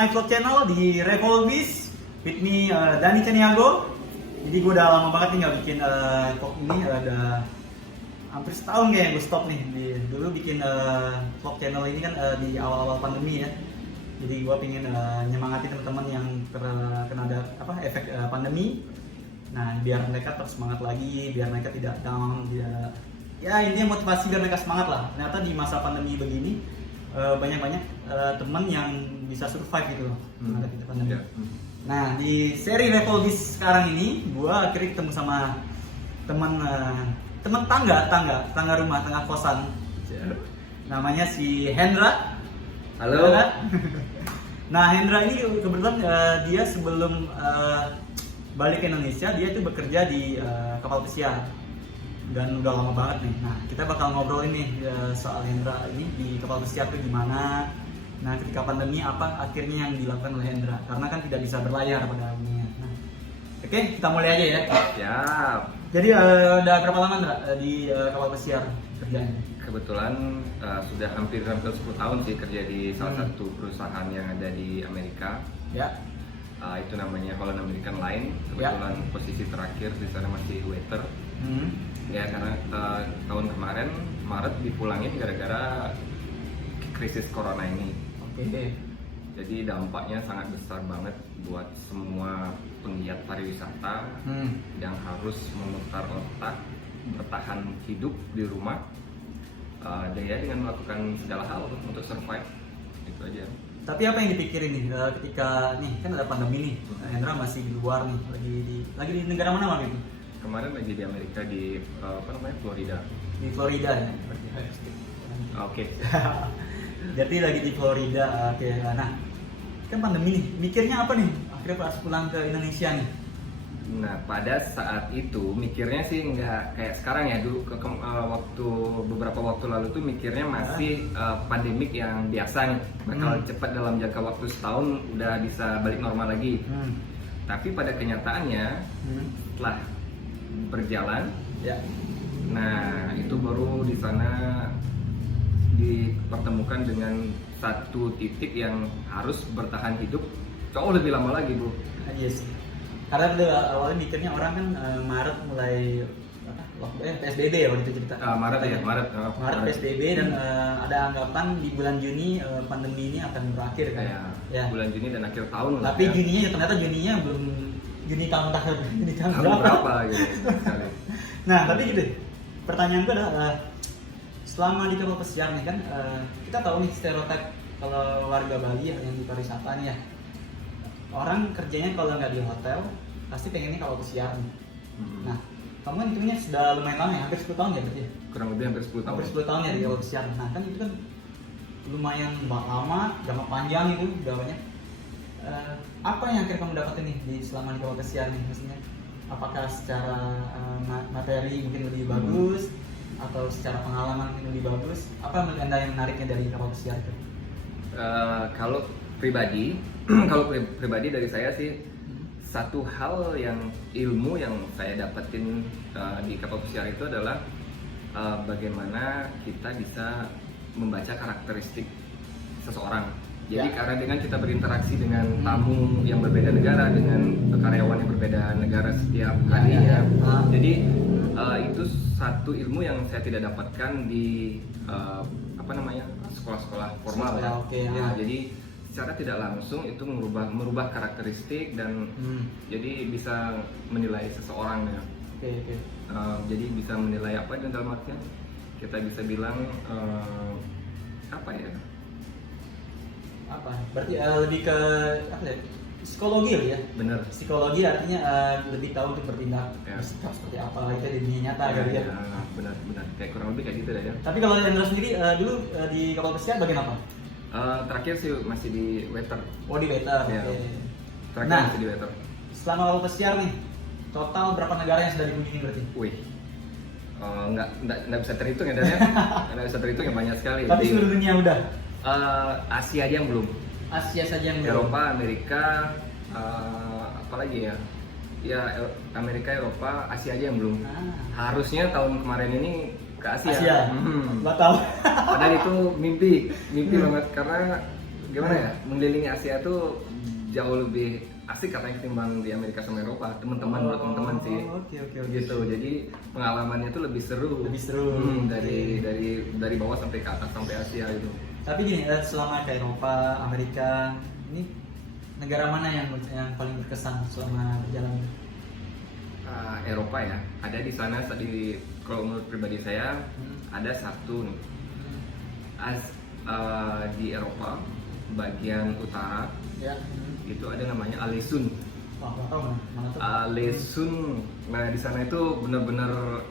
my vlog channel di Revolvis with me Dani Caniago. Jadi gue udah lama banget nih nggak bikin vlog ini, ada hampir setahun kayak gue stop nih. Dulu bikin vlog channel ini kan di awal-awal pandemi ya. Jadi gue pengen nyemangati teman-teman yang kena efek pandemi. Nah, biar mereka tetap semangat lagi, biar mereka tidak down, ya intinya motivasi biar mereka semangat lah. Ternyata di masa pandemi begini banyak-banyak teman yang bisa survive gitu loh menghadapi pandemi. Nah, di seri Revolvis sekarang ini gue akhirnya ketemu sama teman tangga rumah, tangga kosan. Namanya si Hendra. Halo. Nah, Hendra ini kebetulan dia sebelum balik ke Indonesia dia itu bekerja di kapal pesiar dan udah lama banget nih. Nah, kita bakal ngobrol ini soal Hendra ini di kapal pesiar itu gimana. Nah, ketika pandemi apa akhirnya yang dilakukan oleh Hendra karena kan tidak bisa berlayar pada umumnya. Nah, oke, kita mulai aja ya. Siap. Jadi udah berapa lama Hendra di kapal pesiar kerjanya? Kebetulan sudah hampir 10 tahun sih kerja di salah satu perusahaan yang ada di Amerika. Ya. Itu namanya Holland American Line. Kebetulan posisi terakhir di sana masih waiter. Ya karena tahun kemarin Maret dipulangin gara-gara krisis corona ini. Oke. Jadi dampaknya sangat besar banget buat semua penggiat pariwisata yang harus memutar otak, bertahan hidup di rumah. Dengan melakukan segala hal untuk survive, itu aja. Tapi apa yang dipikirin nih ketika nih kan ada pandemi nih, Hendra masih di luar nih, lagi di negara mana waktu itu? Kemarin lagi di Amerika di Florida. Di Florida ya. Oke. Jadi lagi di Florida. Oke. Nah, kan pandemi nih, mikirnya apa nih? Akhirnya pas pulang ke Indonesia nih. Nah, pada saat itu mikirnya sih nggak kayak sekarang ya. Dulu beberapa waktu lalu tuh mikirnya masih pandemik yang biasa nih, bakal cepat dalam jangka waktu setahun udah bisa balik normal lagi. Tapi pada kenyataannya setelah berjalan, nah itu baru di sana dipertemukan dengan satu titik yang harus bertahan hidup jauh lebih lama lagi, bro. Yes. Karena awalnya mikirnya orang kan Maret mulai PSBB ya waktu itu cerita. Maret PSBB dan ada anggapan di bulan Juni pandemi ini akan berakhir kan. Ya. Bulan Juni dan akhir tahun. Tapi ya. Ternyata Juninya belum Juni tahun berapa gitu. Nah, tapi gitu. Pertanyaan gue adalah selama di kapal pesiar nih kan kita tahu nih stereotip kalau warga Bali yang di pariwisata nih ya. Orang kerjanya kalau nggak di hotel pasti pengennya kalau pesiar. Nah, kamu kan hitungnya sudah lumayan lama ya, hampir 10 tahun ya berarti? Kurang lebih hampir 10 tahun. Hampir 10 tahun ya di kapal pesiar. Nah, kan itu kan lumayan lama, jangka panjang itu udah banyak. Apa yang akhirnya kamu dapatin nih selama di kapal pesiar nih? Maksudnya, apakah secara materi mungkin lebih bagus atau secara pengalaman mungkin lebih bagus? Apa menurut Anda yang menariknya dari kapal pesiar itu? Kalau pribadi dari saya sih satu hal yang ilmu yang saya dapetin di kapal pesiar itu adalah bagaimana kita bisa membaca karakteristik seseorang. Jadi karena dengan kita berinteraksi dengan tamu yang berbeda negara, dengan karyawan yang berbeda negara setiap harinya, jadi itu satu ilmu yang saya tidak dapatkan di sekolah-sekolah formal ya. Jadi secara tidak langsung itu merubah karakteristik dan jadi bisa menilai seseorang ya. Jadi bisa menilai apa dan dalam artian kita bisa bilang Berarti lebih ke psikologi ya? Bener. Psikologi artinya lebih tahu untuk bertindak bersikap seperti apa itu di dunia nyata ya. Benar. Kayak kurang lebih kayak gitu ya. Tapi kalau Hendra sendiri dulu di kapal pesiar bagian apa? Terakhir sih masih di waiter. Oh, di waiter. Ya. Terakhir masih di waiter. Selama kapal pesiar nih, total berapa negara yang sudah dikunjungi berarti? Wih, nggak bisa terhitung ya Dan ya. Nggak bisa terhitung ya, banyak sekali. Tapi seluruh dunia udah? Asia aja yang belum. Asia saja yang belum. Eropa, Amerika, apalagi ya? Ya Amerika, Eropa, Asia aja yang belum. Harusnya tahun kemarin ini ke Asia. Batal. Padahal itu mimpi banget karena gimana ya, mengelilingi Asia tuh jauh lebih asik katanya ketimbang di Amerika sama Eropa. Menurut teman-teman sih. Oke. Gitu. Jadi pengalamannya tuh lebih seru. Dari bawah sampai ke atas sampai Asia itu. Tapi gini, selama ke Eropa, Amerika, ini negara mana yang paling berkesan selama berjalan? Eropa ya. Ada di sana kalau menurut pribadi saya ada satu nih. Di Eropa bagian utara itu ada namanya Alesun. Wah, nggak tahu mana tuh. Alesun. Nah di sana itu benar-benar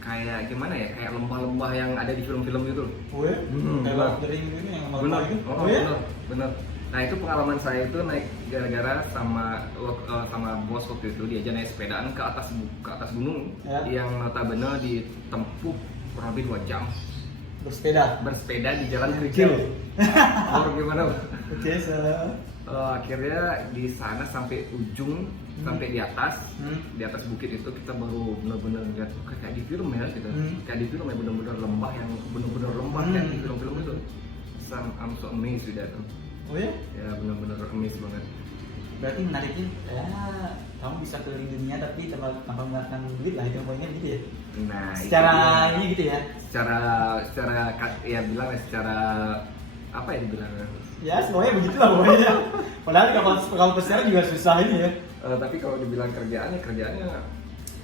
kayak gimana ya, kayak lembah-lembah yang ada di film-film gitu. Oh ya? Kayak Lord of the Rings gitu yang lembah gitu? Oh ya? Bener. Nah itu pengalaman saya itu naik gara-gara sama bos waktu itu diajak naik sepedaan ke atas gunung yang notabene ditempuh kurang lebih 2 jam. Bersepeda di jalan kerikil. Gimana? Oke, akhirnya di sana sampai ujung, sampai di atas bukit itu kita baru benar-benar lihat kayak di film ya gitu. Kayak di film ya, benar-benar lembah yang benar-benar lembah kayak di film-film itu. I'm so amazed with that. Oh ya? Ya benar-benar amazed banget. Berarti menariknya ya kamu bisa keliling dunia tapi tanpa menggunakan duit lah, itu poinnya gitu ya. Nah, secara ini gitu ya. Secara ya bilang secara apa ya dibilangnya? Ya semuanya begitulah pokoknya. Padahal kalau pesiaran juga susah ini ya. Tapi kalau dibilang kerjaannya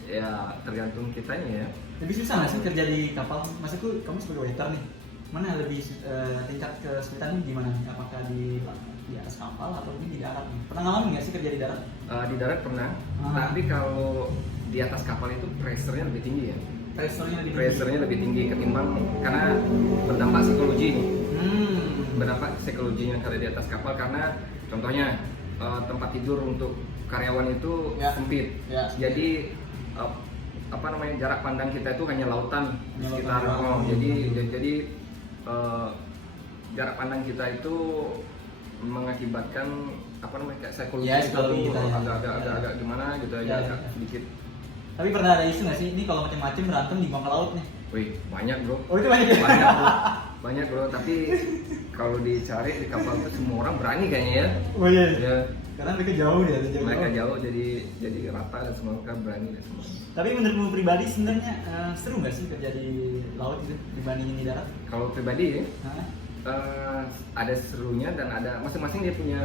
ya tergantung kitanya ya. Lebih susah nggak sih kerja di kapal? Maksudku kamu sebagai waiter nih, mana lebih tingkat kesulitannya gimana? Apakah di atas kapal atau di darat? Pernah ngalamin nggak sih kerja di darat? Di darat pernah. Tapi kalau di atas kapal itu pressure-nya lebih tinggi ya. Pressure-nya lebih tinggi ketimbang karena berdampak psikologi. Berdampak psikologinya kalau di atas kapal karena contohnya tempat tidur untuk karyawan itu sempit. Jadi jarak pandang kita itu hanya lautan di sekitar. Jadi jarak pandang kita itu mengakibatkan kayak psikologi itu agak gimana gitu agak sedikit. Tapi pernah ada isu nggak sih ini kalau macam-macam berantem di bawah laut nih? Wih, banyak bro. Oh itu banyak. Banyak bro. Tapi kalau dicari di kapal itu semua orang berani kayaknya ya. Oh iya. Ya. Karena mereka jauh ya. Mereka jauh jadi rata dan semua mereka berani dan semua. Tapi menurutmu pribadi sebenarnya seru nggak sih kerja di laut itu dibandingin di darat? Kalau pribadi ada serunya dan ada masing-masing dia punya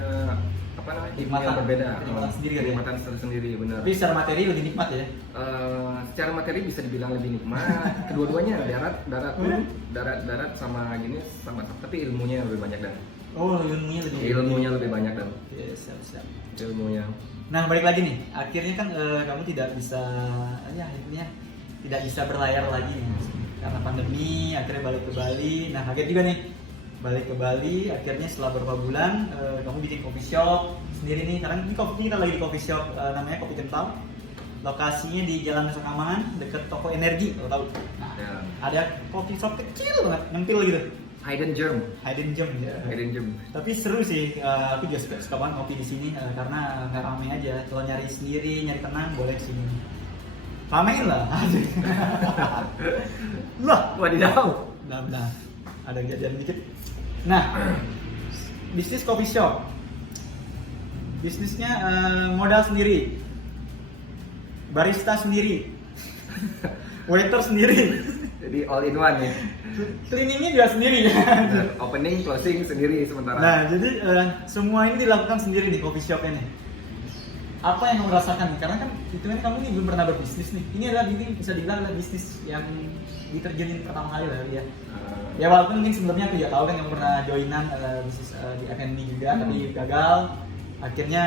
yang berbeda. Kenikmatan sendiri benar. Tapi secara materi lebih nikmat ya? Secara materi bisa dibilang lebih nikmat. Kedua-duanya darat sama gini sama, tapi ilmunya lebih banyak dan. Oh, ilmunya lebih banyak dan. Siap. Ilmunya. Nah, balik lagi nih. Akhirnya kan kamu tidak bisa tidak bisa berlayar lagi karena pandemi. Akhirnya balik ke Bali. Nah, kaget juga nih. Balik ke Bali, akhirnya setelah beberapa bulan kamu bikin coffee shop sendiri nih. Sekarang ini kita lagi di coffee shop namanya Kopi Kental. Lokasinya di Jalan Nusa Kambangan dekat toko energi, kalau tahu. Nah, ada coffee shop kecil banget, nyempil gitu. Hidden gem ya. Tapi seru sih, aku juga suka banget kopi di sini karena nggak ramai aja. Kalau nyari sendiri, nyari tenang boleh sini. Ramein lah. Wadidaw. Nah, ada kejadian dikit. Nah, bisnis coffee shop, bisnisnya modal sendiri, barista sendiri, waiter sendiri. Jadi all in one ya. Cleaningnya juga sendiri ya. Opening, closing sendiri sementara. Nah, jadi semua ini dilakukan sendiri di coffee shop ini. Apa yang kamu rasakan nih? Karena kan itu kan kamu ini belum pernah berbisnis nih. Ini bisa dibilang adalah bisnis yang diterjunin pertama kali lah ya. Ya walaupun mungkin sebelumnya aku juga tahu kan kamu pernah joinan bisnis di F&B juga, tapi gagal. Akhirnya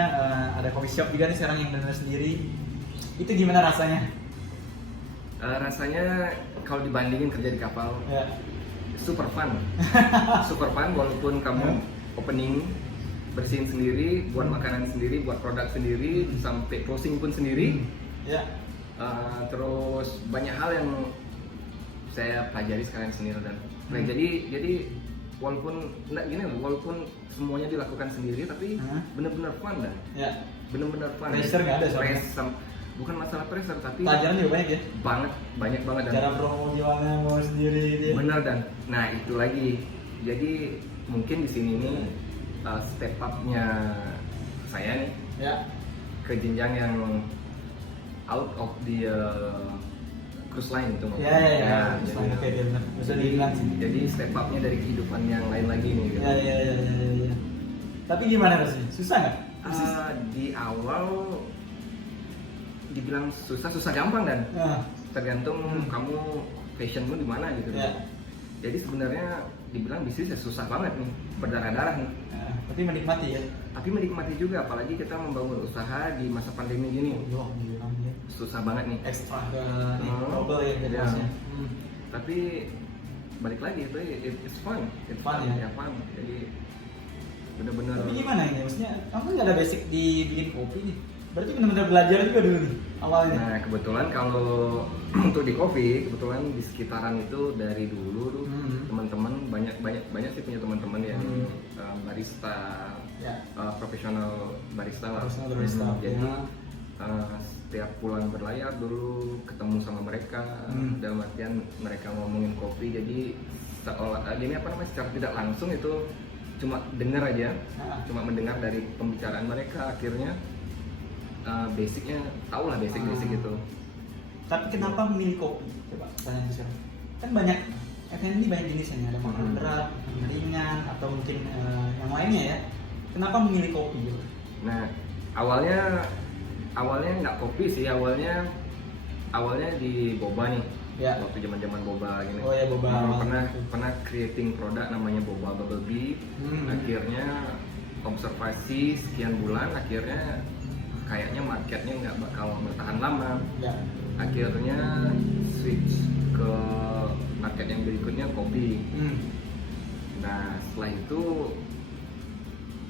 ada coffee shop juga nih sekarang yang benar sendiri. Itu gimana rasanya? Rasanya kalau dibandingin kerja di kapal, super fun walaupun kamu opening, bersihin sendiri, buat makanan sendiri, buat produk sendiri, sampai closing pun sendiri. Terus banyak hal yang saya pelajari sekarang sendiri dan jadi walaupun semuanya dilakukan sendiri tapi benar-benar fun dan benar-benar fun. Pressure nggak ada soalnya. Bukan masalah pressure tapi pelajaran juga banyak ya. Banyak banget dan cara promo gimana mau sendiri gitu ya. Benar dan nah itu lagi. Jadi mungkin di sini nih step up-nya saya nih Ya. ke jenjang yang out of the cruise line itu. Ya. Jadi, Oke, benar. Bisa dibilang sih. jadi step up-nya dari kehidupan yang lain lagi nih. Gitu. Ya. Tapi gimana rasanya? Susah nggak? Di awal dibilang susah gampang dan Nah, tergantung kamu passionmu di mana gitu. Ya. Jadi sebenarnya dibilang bisnis ya susah banget nih, berdarah-darah nih. tapi menikmati ya. Tapi menikmati juga, apalagi kita membangun usaha di masa pandemi gini. Wah, gila ya. Susah banget nih. Ekstra ke trouble ya Ya. jelasnya. Tapi balik lagi itu it's fun. It's Fun ya? fun. Jadi benar-benar. Tapi gimana ini? Maksudnya kamu nggak ada basic di bikin kopi nih? Berarti benar-benar belajar juga dulu nih awalnya. Nah kebetulan kalau untuk di kopi, kebetulan di sekitaran itu dari dulu tuh teman-teman banyak sih punya teman-teman yang barista, Ya. Profesional barista lah. Profesional barista, Jadi ya. setiap pulang berlayar dulu ketemu sama mereka, dalam artian mereka ngomongin kopi, jadi seolah gini apa namanya, secara tidak langsung itu cuma dengar aja, cuma mendengar dari pembicaraan mereka, akhirnya basicnya tau lah basic gitu. Tapi kenapa memilih kopi? Coba tanya bisa. Kan banyak F&B banyak jenisnya, ada makanan berat, makanan ringan, atau mungkin yang lainnya ya. Kenapa memilih kopi? Gitu? Nah awalnya nggak kopi sih, awalnya di boba nih. Ya. Waktu zaman boba gini. Oh ya, boba. Pernah creating produk namanya boba bubble bee. Akhirnya observasi sekian bulan, akhirnya kayaknya marketnya nggak bakal bertahan lama. Ya. Akhirnya switch ke market yang berikutnya kopi. Nah setelah itu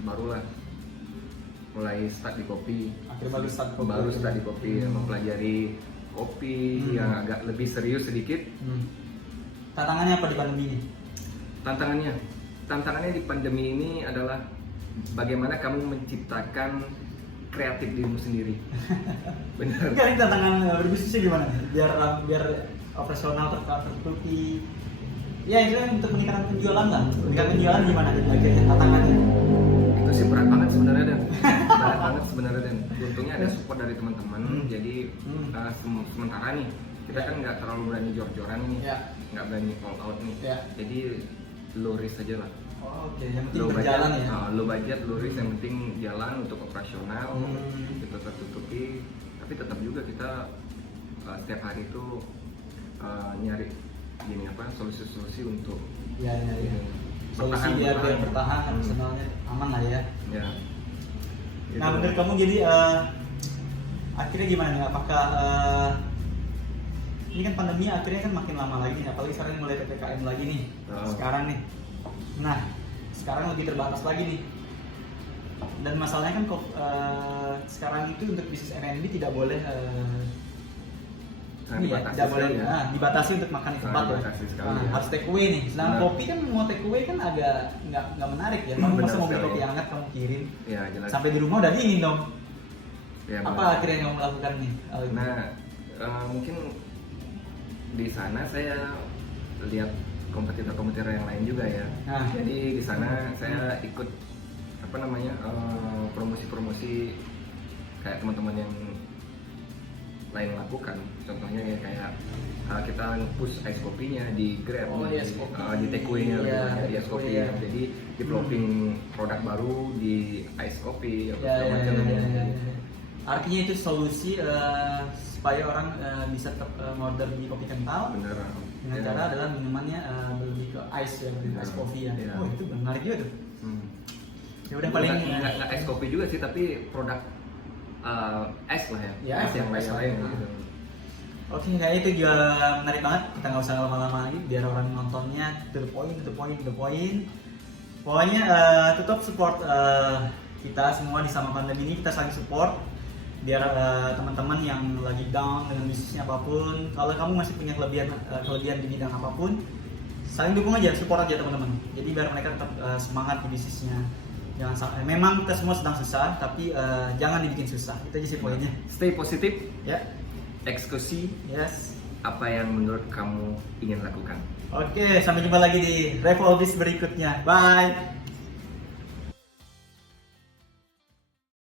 barulah mulai start di kopi. Akhirnya baru start di kopi, mempelajari kopi yang agak lebih serius sedikit. Tantangannya apa di pandemi ini? Tantangannya di pandemi ini adalah bagaimana kamu menciptakan kreatif dirimu sendiri. Benar. Enggak, ini tantangan berbisnisnya gimana nih? Biar operasional tertutupi. Ya itu kan untuk meningkatkan penjualan lah. Meningkatkan penjualan gimana nih akhirnya tantangannya? Itu sih berat banget sebenarnya dan untungnya ada support dari teman-teman. Jadi sementara nih kita kan nggak terlalu berani jor-joran nih, nggak berani all out nih. Jadi low risk aja lah. Oh, oke, yang penting berjalan ya. Low budget, low risk, yang penting jalan untuk operasional, kita tertutupi. Tapi tetap juga kita setiap hari itu nyari gini apa solusi-solusi untuk solusi biar bertahan, operasionalnya aman lah ya. Ya. Nah menurut kamu jadi akhirnya gimana nih? Apakah ini kan pandemi akhirnya kan makin lama lagi nih, apalagi sekarang mulai PPKM lagi nih. Sekarang nih. Nah, sekarang lebih terbatas lagi nih. Dan masalahnya kan sekarang itu untuk bisnis F&B tidak boleh dibatasi untuk makan di tempat ya. Harus take away nih. Sedangkan kopi kan mau take away kan agak nggak menarik ya. Kamu masa mau beli kopi hangat kamu kirim. Ya, jelas. Sampai di rumah udah dingin dong. Ya, apa akhirnya yang kamu lakukan nih? Nah, mungkin di sana saya lihat kompetitor yang lain juga ya. Jadi di sana saya ikut apa namanya promosi kayak teman-teman yang lain lakukan. Contohnya ya kayak kita push ice kopinya di Grab, di takeaway-nya di ice kopi. Jadi developing produk baru di ice kopi segala macam. Artinya itu solusi supaya orang bisa order di kopi kental. Bener. Dengan cara adalah minumannya lebih ke ice ya, lebih ice coffee ya. Oh itu menarik juga tuh. Ya udah paling nggak ice kopi juga sih, tapi produk es lah ya, es yang lain-lain gitu. Oke, kayak itu juga menarik banget. Kita nggak usah lama-lama lagi, biar orang nontonnya to the point. Pokoknya tetap support kita semua di sama pandemi ini, kita saling support. Biar teman-teman yang lagi down dengan bisnisnya apapun, kalau kamu masih punya kelebihan di bidang apapun, saling dukung aja, support aja teman-teman. Jadi biar mereka tetap semangat di bisnisnya. Jangan sampai, memang kita semua sedang susah, tapi jangan dibikin susah. Itu aja sih poinnya. Stay positif. Ya. Eksekusi. Yes. apa yang menurut kamu ingin lakukan. Oke, sampai jumpa lagi di Revolvis berikutnya. Bye.